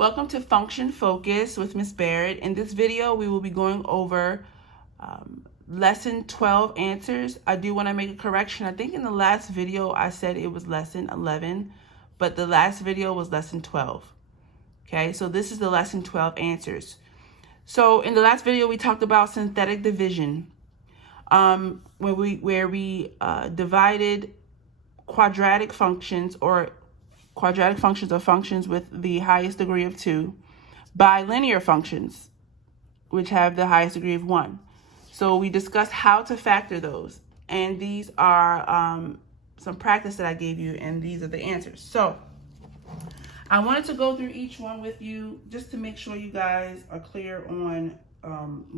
Welcome to Function Focus with Ms. Barrett. In this video, we will be going over lesson 12 answers. I do want to make a correction. I think in the last video, I said it was lesson 11, but the last video was lesson 12. Okay, so this is the lesson 12 answers. So in the last video, we talked about synthetic division, where we divided quadratic functions or functions with the highest degree of 2 by linear functions, which have the highest degree of 1. So we discussed how to factor those. And these are some practice that I gave you, and these are the answers. So I wanted to go through each one with you just to make sure you guys are clear on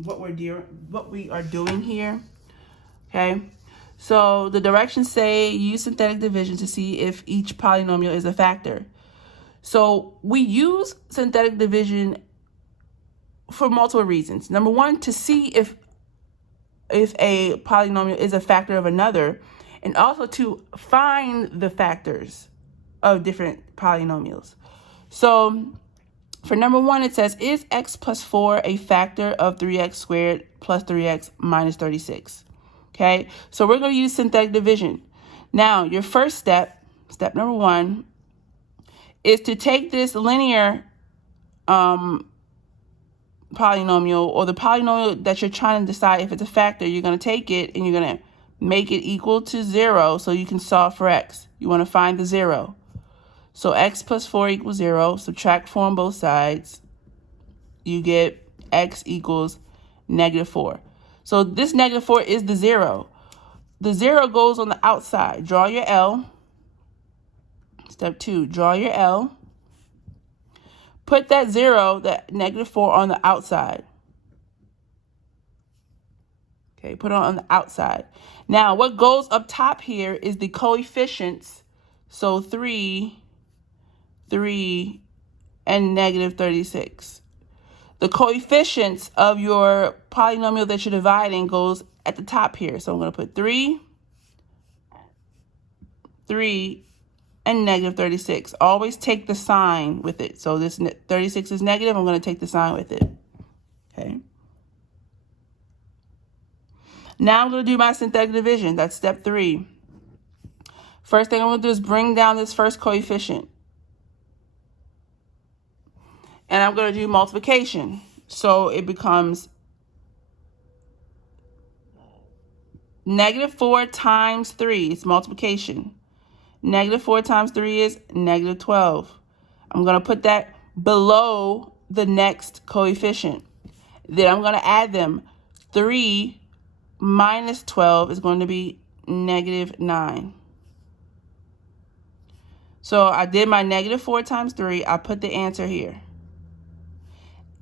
what we are doing here. Okay. So the directions say use synthetic division to see if each polynomial is a factor. So we use synthetic division for multiple reasons. Number one, to see if a polynomial is a factor of another, and also to find the factors of different polynomials. So for number one, it says, is x plus 4 a factor of 3x squared plus 3x minus 36? Okay, so we're going to use synthetic division. Now, your first step number one, is to take this linear polynomial, or the polynomial that you're trying to decide if it's a factor. You're going to take it and you're going to make it equal to 0 so you can solve for x. You want to find the 0. So x plus 4 equals 0. Subtract 4 on both sides. You get x equals negative 4. So this negative 4 is the 0. The 0 goes on the outside. Draw your L. Step 2, draw your L. Put that 0, that negative 4, on the outside. Okay, put it on the outside. Now, what goes up top here is the coefficients. So 3, and negative 36. The coefficients of your polynomial that you're dividing goes at the top here. So I'm going to put 3, and negative 36. Always take the sign with it. So this 36 is negative. I'm going to take the sign with it. Okay. Now I'm going to do my synthetic division. That's step 3. First thing I'm going to do is bring down this first coefficient. And I'm going to do multiplication. So it becomes negative 4 times 3. It's multiplication. Negative 4 times 3 is negative 12. I'm going to put that below the next coefficient. Then I'm going to add them. 3 minus 12 is going to be negative 9. So I did my negative 4 times 3. I put the answer here.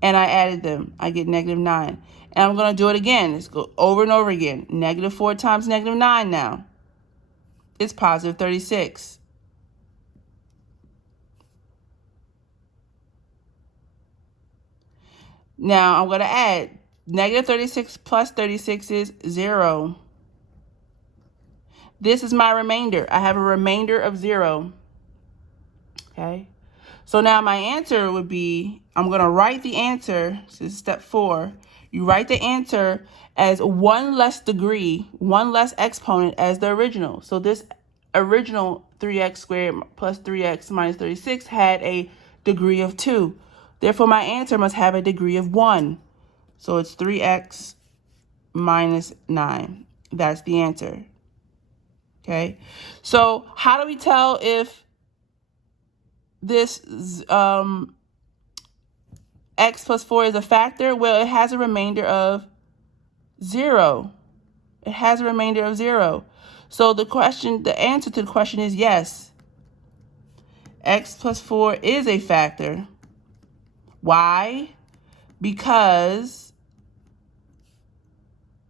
And I added them. I get negative 9. And I'm going to do it again. Let's go over and over again. Negative 4 times negative 9 now. It's positive 36. Now I'm going to add. Negative 36 plus 36 is 0. This is my remainder. I have a remainder of 0. Okay. So now my answer would be, I'm going to write the answer, this is step 4. You write the answer as 1 less degree, 1 less exponent as the original. So this original 3x squared plus 3x minus 36 had a degree of 2. Therefore, my answer must have a degree of 1. So it's 3x minus 9. That's the answer. Okay. So how do we tell if this x plus 4 is a factor? Well, it has a remainder of 0. It has a remainder of 0. So the answer to the question is yes. X plus 4 is a factor. Why? Because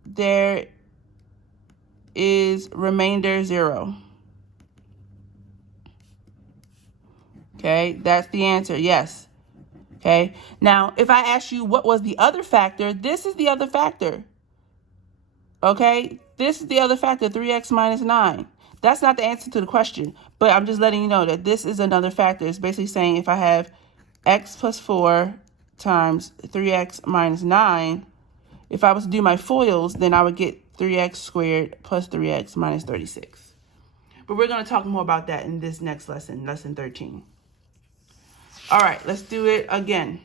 there is remainder 0. Okay, that's the answer, yes. Okay, now if I ask you what was the other factor, this is the other factor. Okay, this is the other factor, 3x minus 9. That's not the answer to the question, but I'm just letting you know that this is another factor. It's basically saying if I have x plus 4 times 3x minus 9. If I was to do my FOILs, then I would get 3x squared plus 3x minus 36. But we're going to talk more about that in this next lesson, lesson 13. All right, let's do it again.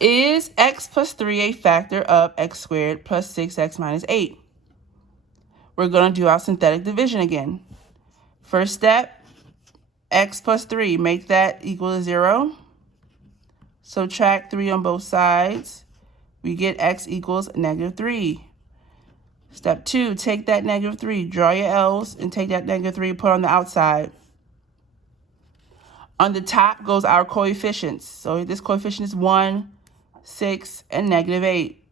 Is x plus 3 a factor of x squared plus 6x minus 8? We're going to do our synthetic division again. First step, x plus 3, make that equal to 0. Subtract 3 on both sides. We get x equals negative 3. Step 2, take that negative 3, draw your L's, and take that negative 3, put on the outside. On the top goes our coefficients. So this coefficient is 1, 6, and negative 8.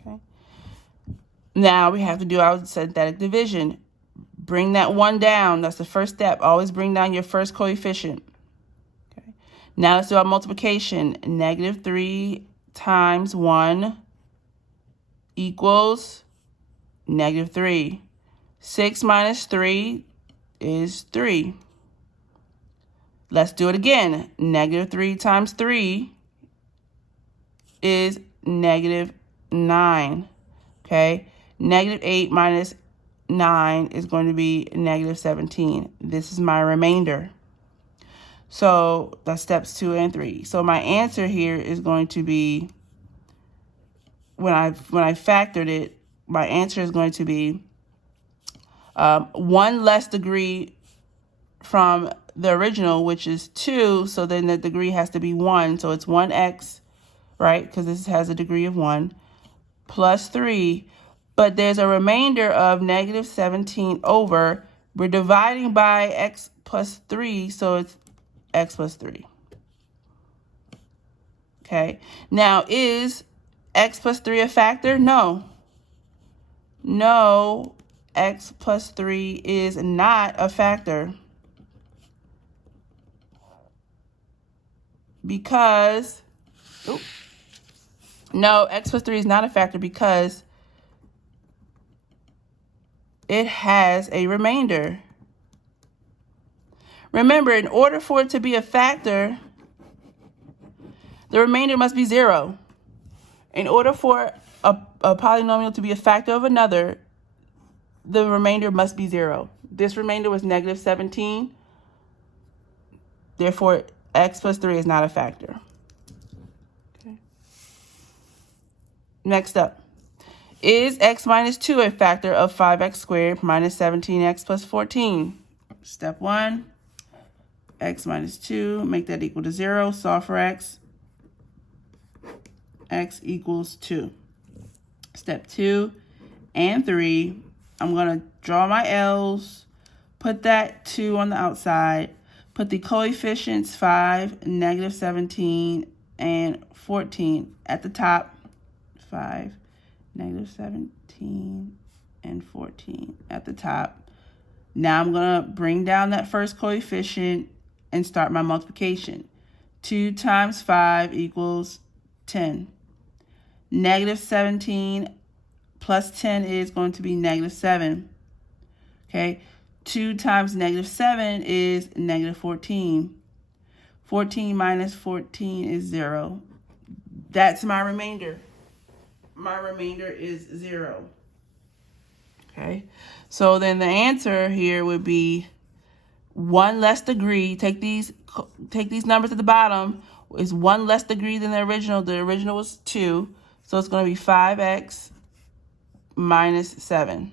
Okay. Now we have to do our synthetic division. Bring that 1 down. That's the first step. Always bring down your first coefficient. Okay. Now let's do our multiplication. Negative 3 times 1 equals negative 3. 6 minus 3 is 3. Let's do it again. Negative 3 times 3 is negative 9. Okay. Negative 8 minus 9 is going to be negative 17. This is my remainder. So that's steps 2 and 3. So my answer here is going to be, when I factored it, my answer is going to be 1 less degree from the original, which is 2. So then the degree has to be 1. So it's 1x, right? Because this has a degree of 1, plus 3. But there's a remainder of negative 17 over. We're dividing by x plus 3, so it's x plus 3. Okay. Now, is x plus 3 a factor? No. No, x plus 3 is not a factor. Because, no, x plus 3 is not a factor because it has a remainder. Remember, in order for it to be a factor, the remainder must be 0. In order for a polynomial to be a factor of another, the remainder must be 0. This remainder was negative 17. Therefore, x plus 3 is not a factor. Okay. Next up. Is x minus 2 a factor of 5x squared minus 17x plus 14? Step 1, x minus 2, make that equal to 0. Solve for x. X equals 2. Step 2 and 3, I'm going to draw my L's, put that 2 on the outside, put the coefficients 5, negative 17, and 14 at the top. 5, negative 17, and 14 at the top. Now I'm going to bring down that first coefficient and start my multiplication. 2 times 5 equals 10. Negative 17 plus 10 is going to be negative 7. Okay, 2 times negative 7 is negative 14. 14 minus 14 is 0. That's my remainder. My remainder is 0. Okay, so then the answer here would be 1 less degree. Take these numbers at the bottom. Is 1 less degree than the original. The original was 2. So it's going to be 5x minus 7.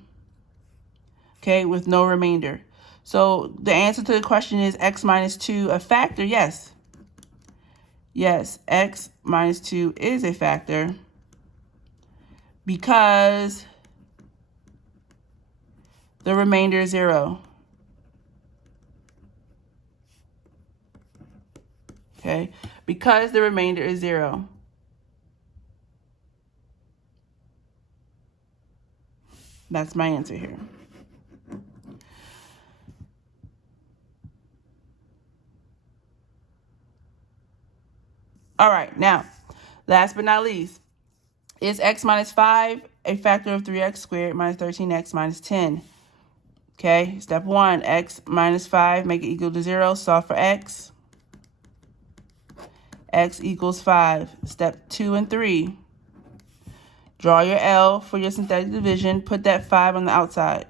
Okay, with no remainder. So the answer to the question is x minus 2 a factor? Yes. Yes, x minus 2 is a factor because the remainder is 0. Okay, because the remainder is 0. That's my answer here. All right, now, last but not least, is x minus 5 a factor of 3x squared minus 13x minus 10? Okay, step 1, x minus 5, make it equal to 0. Solve for x. X equals 5. Step 2 and 3. Draw your L for your synthetic division. Put that 5 on the outside.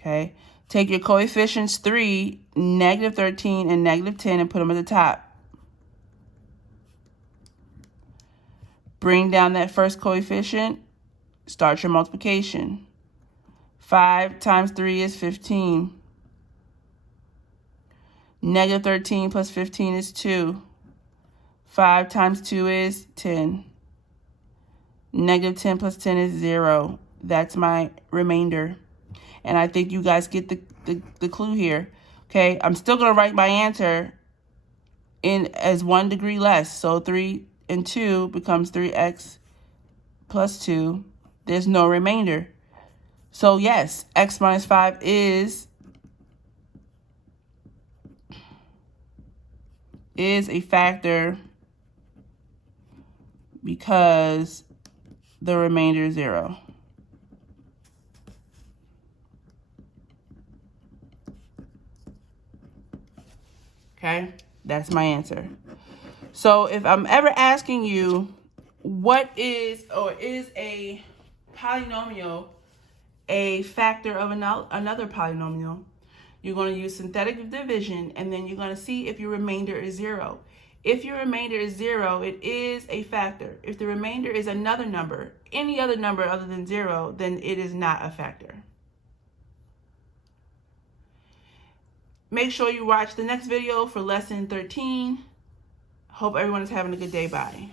Okay, take your coefficients 3, negative 13, and negative 10 and put them at the top. Bring down that first coefficient. Start your multiplication. 5 times 3 is 15. Negative 13 plus 15 is 2. 5 times 2 is 10. Negative 10 plus 10 is 0. That's my remainder. And I think you guys get the clue here. Okay, I'm still going to write my answer in as 1 degree less. So 3 and 2 becomes 3x plus 2. There's no remainder. So yes, x minus 5 is a factor because the remainder is 0. Okay, that's my answer. So if I'm ever asking you what is or is a polynomial a factor of another polynomial, you're going to use synthetic division, and then you're going to see if your remainder is 0. If your remainder is 0, it is a factor. If the remainder is another number, any other number other than 0, then it is not a factor. Make sure you watch the next video for lesson 13. Hope everyone is having a good day. Bye.